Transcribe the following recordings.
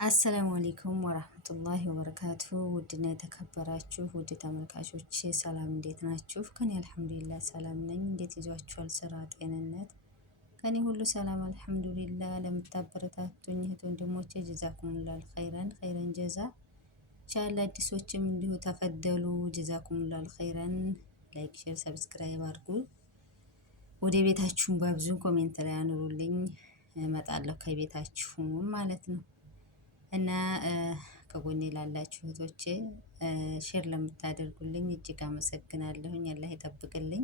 አሰላሙ አሌይኩም ወራህመቱላሂ ወበረካቱ። ውድና የተከበራችሁ ውድ ተመልካቾች ሰላም እንዴት ናችሁ? ከኔ አልሐምዱሊላህ ሰላም ነኝ። እንዴት ይዟችኋል? ስራ፣ ጤንነት? ከኔ ሁሉ ሰላም አልሐምዱሊላህ። ለምታበረታቱኝ እህት ወንድሞቼ ጀዛኩሙላል ኸይረን ጀዛ። ኢንሻአላህ አዲሶችም እንዲሁ ተፈደሉ ጀዛኩሙላል ኸይረን። ላይክ፣ ሼር፣ ሰብስክራይብ አድርጉ። ወደ ቤታችሁም ባብዙ ኮሜንት ላይ አኑሩልኝ። እመጣለሁ ከቤታችሁም ማለት ነው። እና ከጎኔ ላላችሁ እህቶቼ ሼር ለምታደርጉልኝ እጅግ አመሰግናለሁኝ። አላህ ይጠብቅልኝ።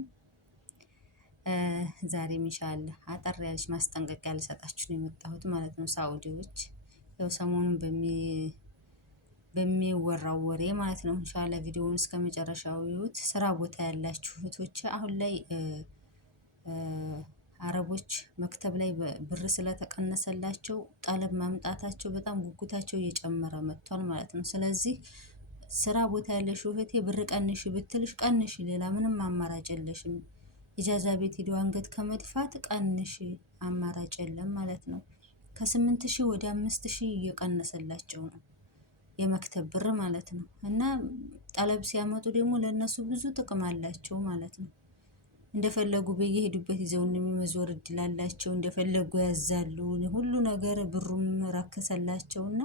ዛሬም ኢንሻአላህ አጠር ያለች ማስጠንቀቂያ ልሰጣችሁ ነው የመጣሁት ማለት ነው። ሳኡዲዎች ያው ሰሞኑን በሚወራው ወሬ ማለት ነው። ኢንሻአላህ ቪዲዮውን እስከ መጨረሻው ይዩት። ስራ ቦታ ያላችሁ እህቶቼ አሁን ላይ አረቦች መክተብ ላይ ብር ስለተቀነሰላቸው ጠለብ ማምጣታቸው በጣም ጉጉታቸው እየጨመረ መጥቷል ማለት ነው። ስለዚህ ስራ ቦታ ያለሽ እህቴ ብር ቀንሽ ብትልሽ ቀንሽ፣ ሌላ ምንም አማራጭ የለሽም። ኢጃዛ ቤት ሄዶ አንገት ከመድፋት ቀንሽ፣ አማራጭ የለም ማለት ነው። ከ8,000 ወደ 5,000 እየቀነሰላቸው ነው የመክተብ ብር ማለት ነው። እና ጠለብ ሲያመጡ ደግሞ ለነሱ ብዙ ጥቅም አላቸው ማለት ነው። እንደፈለጉ በየሄዱበት ይዘውን የሚመዞር እድል አላቸው። እንደፈለጉ ያዛሉ። ሁሉ ነገር ብሩም ረከሰላቸውና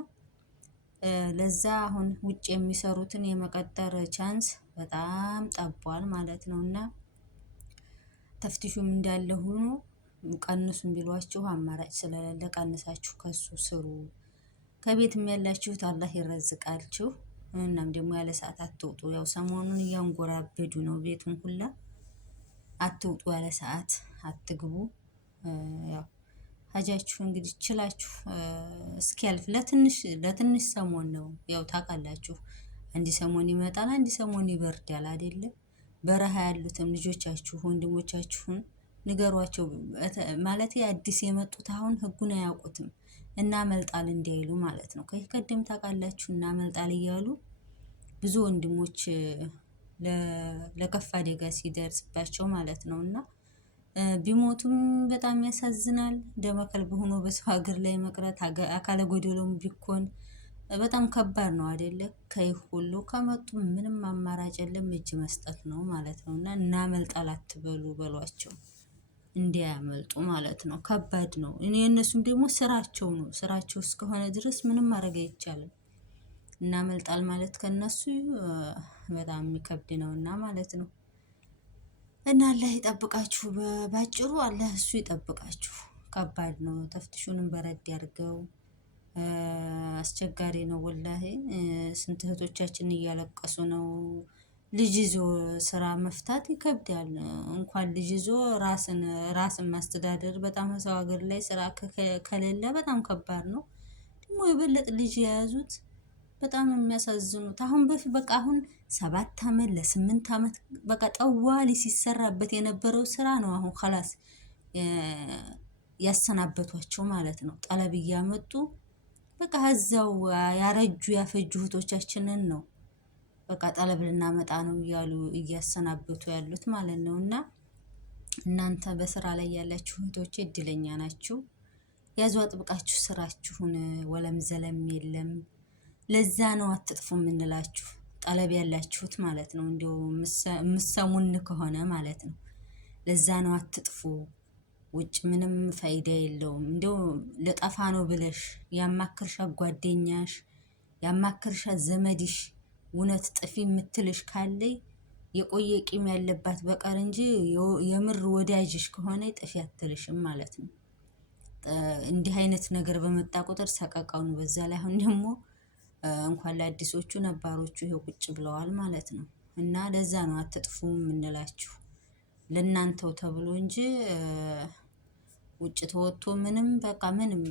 ለዛ አሁን ውጭ የሚሰሩትን የመቀጠር ቻንስ በጣም ጠቧል ማለት ነው። እና ተፍቲሹም እንዳለ ሆኖ ቀንሱም ቢሏችሁ አማራጭ ስለሌለ ቀንሳችሁ ከሱ ስሩ። ከቤትም ያላችሁት አላህ ይረዝቃችሁ። እናም ደግሞ ያለ ሰዓት አትውጡ። ያው ሰሞኑን እያንጎራበዱ ነው ቤቱን ሁላ። አትውጡ፣ ያለ ሰዓት አትግቡ። ያው ሀጃችሁ እንግዲህ ችላችሁ እስኪያልፍ ለትንሽ ሰሞን ነው። ያው ታውቃላችሁ፣ አንድ ሰሞን ይመጣል፣ አንድ ሰሞን ይበርዳል አይደለ? በረሃ ያሉትም ልጆቻችሁ ወንድሞቻችሁን ንገሯቸው። ማለት አዲስ የመጡት አሁን ህጉን አያውቁትም እና መልጣል እንዲያይሉ ማለት ነው። ከዚህ ቀደም ታውቃላችሁ እና መልጣል እያሉ ብዙ ወንድሞች ለከፋ አደጋ ሲደርስባቸው ማለት ነው። እና ቢሞቱም በጣም ያሳዝናል። ደመከልብ ሆኖ በሰው ሀገር ላይ መቅረት አካለ ጎደሎም ቢኮን በጣም ከባድ ነው አይደለ? ከይህ ሁሉ ከመጡ ምንም አማራጭ የለም፣ እጅ መስጠት ነው ማለት ነው። እና እናመልጣል አትበሉ በሏቸው፣ እንዲያመልጡ ማለት ነው። ከባድ ነው። እነሱም ደግሞ ስራቸው ነው። ስራቸው እስከሆነ ድረስ ምንም ማድረግ አይቻልም። እናመልጣል ማለት ከነሱ በጣም የሚከብድ ነው እና ማለት ነው። እና አላህ ይጠብቃችሁ። ባጭሩ አላህ እሱ ይጠብቃችሁ። ከባድ ነው። ተፍትሹንም በረድ ያድርገው። አስቸጋሪ ነው ወላሂ። ስንት እህቶቻችን እያለቀሱ ነው። ልጅ ይዞ ስራ መፍታት ይከብዳል። እንኳን ልጅ ይዞ ራስን ማስተዳደር በጣም ሰው ሀገር ላይ ስራ ከሌለ በጣም ከባድ ነው። ደግሞ የበለጠ ልጅ የያዙት በጣም የሚያሳዝኑት አሁን በፊት በቃ አሁን 7 ዓመት ለ8 ዓመት በቃ ጠዋሊ ሲሰራበት የነበረው ስራ ነው። አሁን خلاص ያሰናበቷቸው ማለት ነው። ጠለብ እያመጡ በቃ እዛው ያረጁ ያፈጁ እህቶቻችንን ነው በቃ ጠለብ ልናመጣ ነው እያሉ እያሰናበቱ ያሉት ማለት ነው። እና እናንተ በስራ ላይ ያላችሁ እህቶቼ እድለኛ ናችሁ። ያዙ አጥብቃችሁ ስራችሁን። ወለም ዘለም የለም። ለዛ ነው አትጥፉ የምንላችሁ፣ ጠለብ ያላችሁት ማለት ነው። እንደው የምትሰሙን ከሆነ ማለት ነው። ለዛ ነው አትጥፉ። ውጭ ምንም ፋይዳ የለውም። እንደው ለጠፋ ነው ብለሽ ያማክርሻ ጓደኛሽ ያማክርሻ ዘመድሽ እውነት ጥፊ የምትልሽ ካለይ የቆየ ቂም ያለባት በቀር እንጂ የምር ወዳጅሽ ከሆነ ጥፊ አትልሽም ማለት ነው። እንዲህ አይነት ነገር በመጣ ቁጥር ሰቀቀው ነው። በዛ ላይ አሁን ደግሞ እንኳን ለአዲሶቹ ነባሮቹ ይሄው ቁጭ ብለዋል ማለት ነው። እና ለዛ ነው አትጥፉ የምንላችሁ ለእናንተው ተብሎ እንጂ ውጭ ተወጥቶ ምንም በቃ ምንም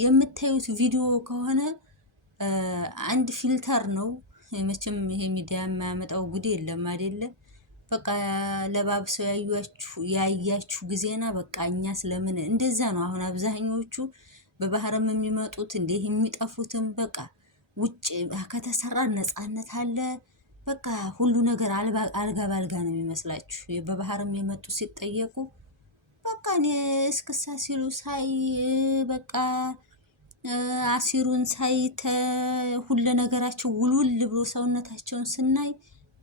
የምታዩት ቪዲዮ ከሆነ አንድ ፊልተር ነው። መቼም ይሄ ሚዲያ የማያመጣው ጉድ የለም አይደለ? በቃ ለባብሰው ያያችሁ ጊዜና በቃ እኛ ስለምን እንደዛ ነው። አሁን አብዛኞቹ በባህርም የሚመጡት እንዲህ የሚጠፉትም በቃ ውጭ ከተሰራ ነፃነት አለ። በቃ ሁሉ ነገር አልጋ ባልጋ ነው የሚመስላችሁ። በባህርም የመጡ ሲጠየቁ በቃ እኔ እስክሳ ሲሉ ሳይ በቃ አሲሩን ሳይተ ሁሉ ነገራቸው ውልውል ብሎ ሰውነታቸውን ስናይ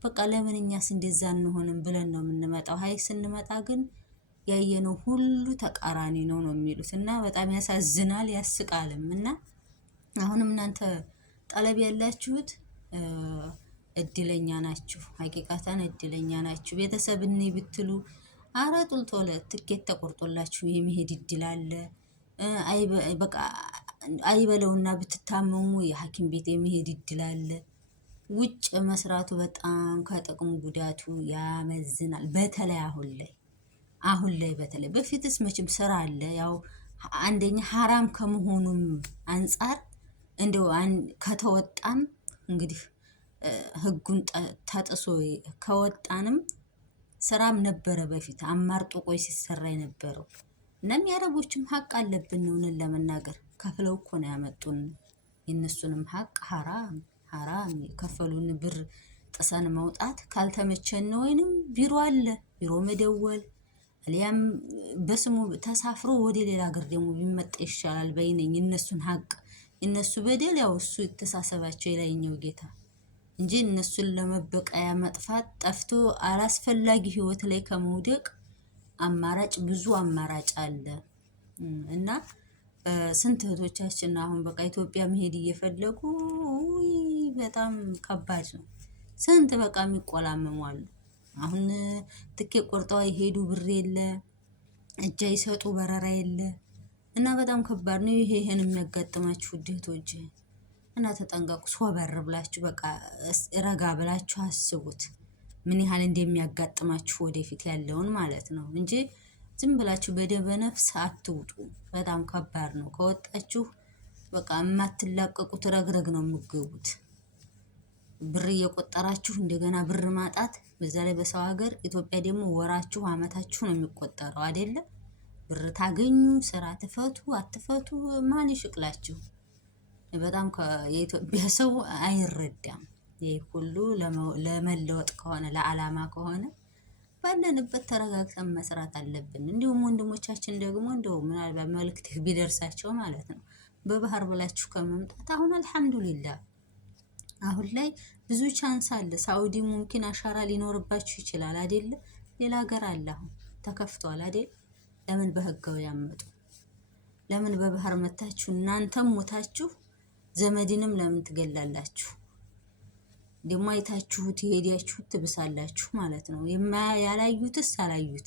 በቃ ለምን እኛስ እንደዛ እንሆንም ብለን ነው የምንመጣው። ሀይ ስንመጣ ግን ያየነው ሁሉ ተቃራኒ ነው የሚሉት እና በጣም ያሳዝናል ያስቃልም። እና አሁንም እናንተ ጠለብ ያላችሁት እድለኛ ናችሁ፣ ሀቂቃታን እድለኛ ናችሁ። ቤተሰብ እኔ ብትሉ አረ ጡልቶለ ትኬት ተቆርጦላችሁ የመሄድ እድል አለ። በቃ አይበለውና ብትታመሙ የሐኪም ቤት የመሄድ እድል አለ። ውጭ መስራቱ በጣም ከጥቅሙ ጉዳቱ ያመዝናል። በተለይ አሁን ላይ በተለይ በፊትስ መቼም ስራ አለ። ያው አንደኛ ሀራም ከመሆኑም አንጻር እንደው ከተወጣም እንግዲህ ህጉን ተጥሶ ከወጣንም ስራም ነበረ በፊት አማርጦ ቆይ ሲሰራ የነበረው። እናም የአረቦችም ሀቅ አለብን ነውንን ለመናገር ከፍለው እኮ ነው ያመጡን። የእነሱንም ሀቅ ሀራም የከፈሉን ብር ጥሰን መውጣት ካልተመቸን ወይንም ቢሮ አለ ቢሮ መደወል አሊያም በስሙ ተሳፍሮ ወደ ሌላ ሀገር ደግሞ ቢመጣ ይሻላል በይነኝ። እነሱን ሀቅ እነሱ በደል ያው እሱ የተሳሰባቸው የላይኛው ጌታ እንጂ እነሱን ለመበቀያ መጥፋት ጠፍቶ አላስፈላጊ ህይወት ላይ ከመውደቅ አማራጭ ብዙ አማራጭ አለ። እና ስንት እህቶቻችን አሁን በቃ ኢትዮጵያ መሄድ እየፈለጉ በጣም ከባድ ነው። ስንት በቃ የሚቆላመሙ አሉ። አሁን ትኬት ቆርጠው የሄዱ ብር የለ እጅ አይሰጡ በረራ የለ እና በጣም ከባድ ነው። ይሄን የሚያጋጥማችሁ እህቶች እና ተጠንቀቁ። ሶበር ብላችሁ በቃ ረጋ ብላችሁ አስቡት ምን ያህል እንደሚያጋጥማችሁ ወደፊት ያለውን ማለት ነው እንጂ ዝም ብላችሁ በደበ ነፍስ አትውጡ። በጣም ከባድ ነው። ከወጣችሁ በቃ የማትላቀቁት ረግረግ ነው የምትገቡት። ብር እየቆጠራችሁ እንደገና ብር ማጣት፣ በዛ ላይ በሰው ሀገር ኢትዮጵያ ደግሞ ወራችሁ አመታችሁ ነው የሚቆጠረው አይደለ? ብር ታገኙ ስራ ትፈቱ አትፈቱ ማን ይሽቅላችሁ? በጣም የኢትዮጵያ ሰው አይረዳም። ይህ ሁሉ ለመለወጥ ከሆነ ለዓላማ ከሆነ ባለንበት ተረጋግተን መስራት አለብን። እንዲሁም ወንድሞቻችን ደግሞ እንደው ምናልባት መልእክት ቢደርሳቸው ማለት ነው በባህር ብላችሁ ከመምጣት አሁን አልሐምዱሊላህ አሁን ላይ ብዙ ቻንስ አለ። ሳኡዲ ሙምኪን አሻራ ሊኖርባችሁ ይችላል አይደለ? ሌላ ሀገር አለ አሁን ተከፍቷል አይደል? ለምን በህጋው ያመጡ? ለምን በባህር መታችሁ እናንተም ሞታችሁ ዘመድንም ለምን ትገላላችሁ? ደግሞ አይታችሁት የሄዳችሁት ትብሳላችሁ ማለት ነው። ያላዩትስ አላዩት